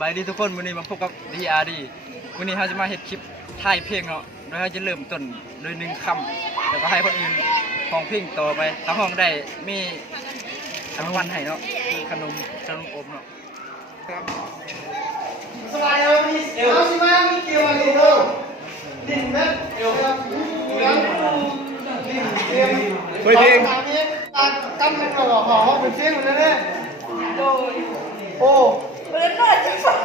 บายดีทุกคนวันนี้มาพบกับDRDวันนี้เราจะมาเฮ็ดคลิปถ่ายเพลงเนาะโดยเราจะเริ่มต้นโดย1 คำแล้วก็ให้คนอื่นห้องเพลงต่อไปถ้าห้องได้มีรางวัลให้เนาะขนมอมเนาะสบายเลยพี่เอาสิมามีเกี่ยวอะไรเนาะดิ่งนะเดี๋ยวครับดิ่งเพลงเพลงตั้งเป็นหล่อหอเป็นเสียงมันแน่โดยโอ้เปิดหน้าจะฟัง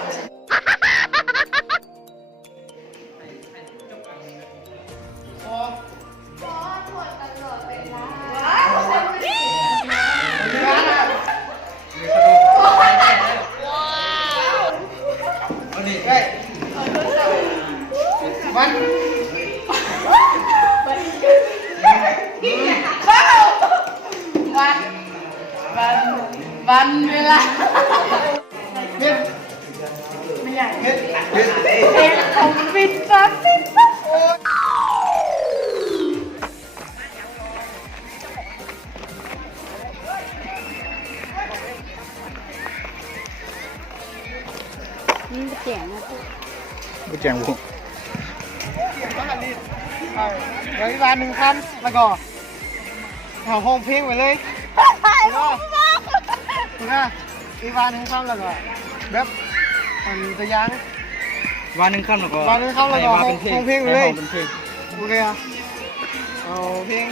วันเวลาเฮ็ดไม่อยากเฮ็ดของปิดซับนี่เสียงนะปุ๊บ บ่แจงบ่ เดี๋ยวอีกวัน1 คันแล้วก็แถวห้องเพลงไปเลยนะอีกวัน1 คันแล้วก็แบบตะยังวัน1 คำแล้วก็ วัน1 คำแล้วก็ห้องเพลงไปเลย เป็นเพลง โอเคอ่ะเอาเพลง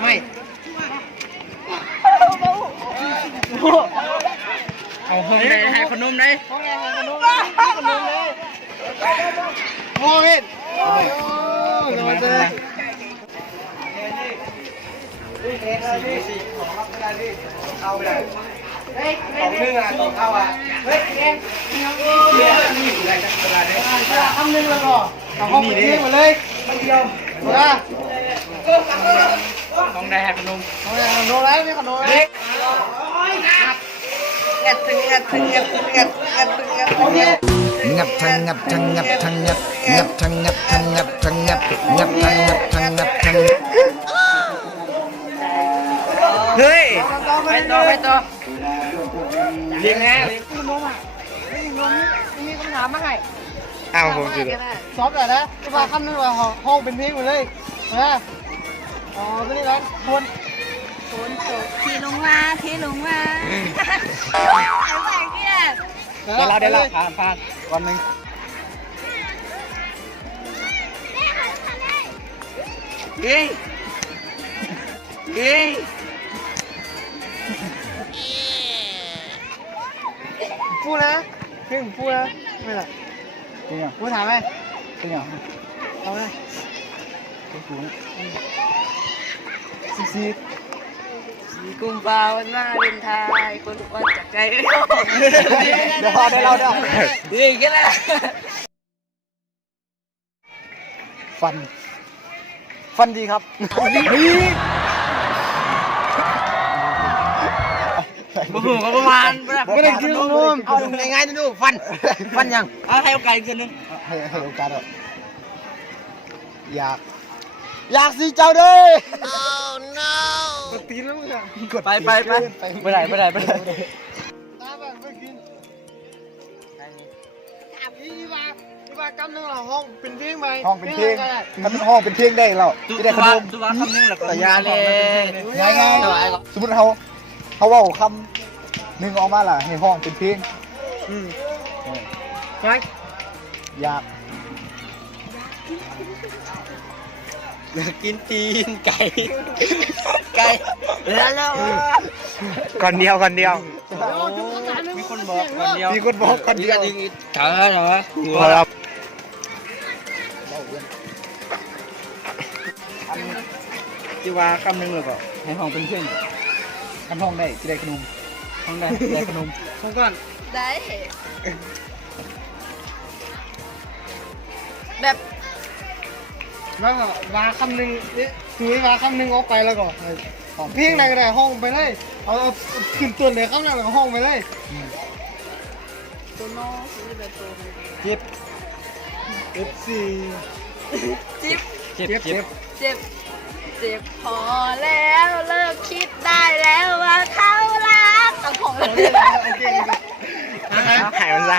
ไม่เอาห้องได้ให้ขนมได้ ห้องแอร์ขนมเลยโอ้ยโอ้ยโดนเลยเอาไปเลยเฮ้ยของนึงอ่ะต้องเข้าอ่ะเฮ้ยเก่งนี่อยู่ไหนกันเวลาเนี่ยทำนึงแล้วก็เอาห้องเพลงมาเลยเดียวมา ห้องได้ให้ขนม ห้องแอร์ขนมแล้วนี่ขนมเลย งัดงัดงัดงัดงัดงัด งับทั้งงับทั้งงับทั้งงับงับทั้งงับทั้งงับทั้งงับงับทั้งงับทั้งงับทั้งเฮ้ยไปต่อเลี้ยงแฮะ มีคำถามมาให้ อ้าวผมสิ ซอฟต์เลยนะที่ว่าคำนึงว่าห้องเป็นเพลงหมดเลยนะอ๋อตัวนี้นะทวน ฝนตกที่ลงมาอะไรเนี่ย เดี๋ยวเราผ่านวันหนึ่ง เฮ้ยเฮ้ย พูดนะเพลงพูดนะไม่หรอก จริงอ่ะ พูดถามไหม จริงอ่ะ เอาไหม ซี 4 กุมภาพันธ์วันวาเลนไทน์คนทุกวันจากใจเดียว เดี๋ยวเรานี่กันแหละ ฟันดีครับบ่ฮู้ก็ประมาณไม่ได้กินขนม เอาง่ายๆดูฟันยังเอาให้โอกาสอีกนึง ให้โอกาสอ่ะอยากสิเจ้าเด้กดตีนแล้วมึงอ่ะ ไปไม่ได้ตาแบบไม่กินอีว่ากำลังเราห้องเป็นเพลงไหม ห้องเป็นเพลงถ้าเป็นห้องเป็นเพลงได้เราจะได้ขนม ตัวคำนึงแล้วก็ แต่ยาเลยง่ายๆสมมติเขาว่าคำหนึ่งออกมาล่ะให้ห้องเป็นเพลง ไป อยาก กินตีนไก่ แล้ว ก่อนเดียวมีคนบอกก่อนเดียว มีคนบอกคนเดียว เจอเหรอที่ว่าคำนึงเลยก็ให้ห้องเป็นเพลง ทำห้องได้จะได้ขนม ห้องได้ขนม ผมก่อน ได้แบบ แล้วก็วาคำหนึ่งคือวาคำหนึ่งออกไปแล้วก็เพลงไหนก็ได้ห้องไปเลยเอาขึ้นตัวเลยคำนั้นแล้วก็ห้องไปเลย ตัวน้องคือแบบตัว เจ็บ FC จิ๊บ เจ็บ เจ็บพอแล้วเลิกคิดได้แล้วว่าเขารักกับผม โอเค หายมันซะ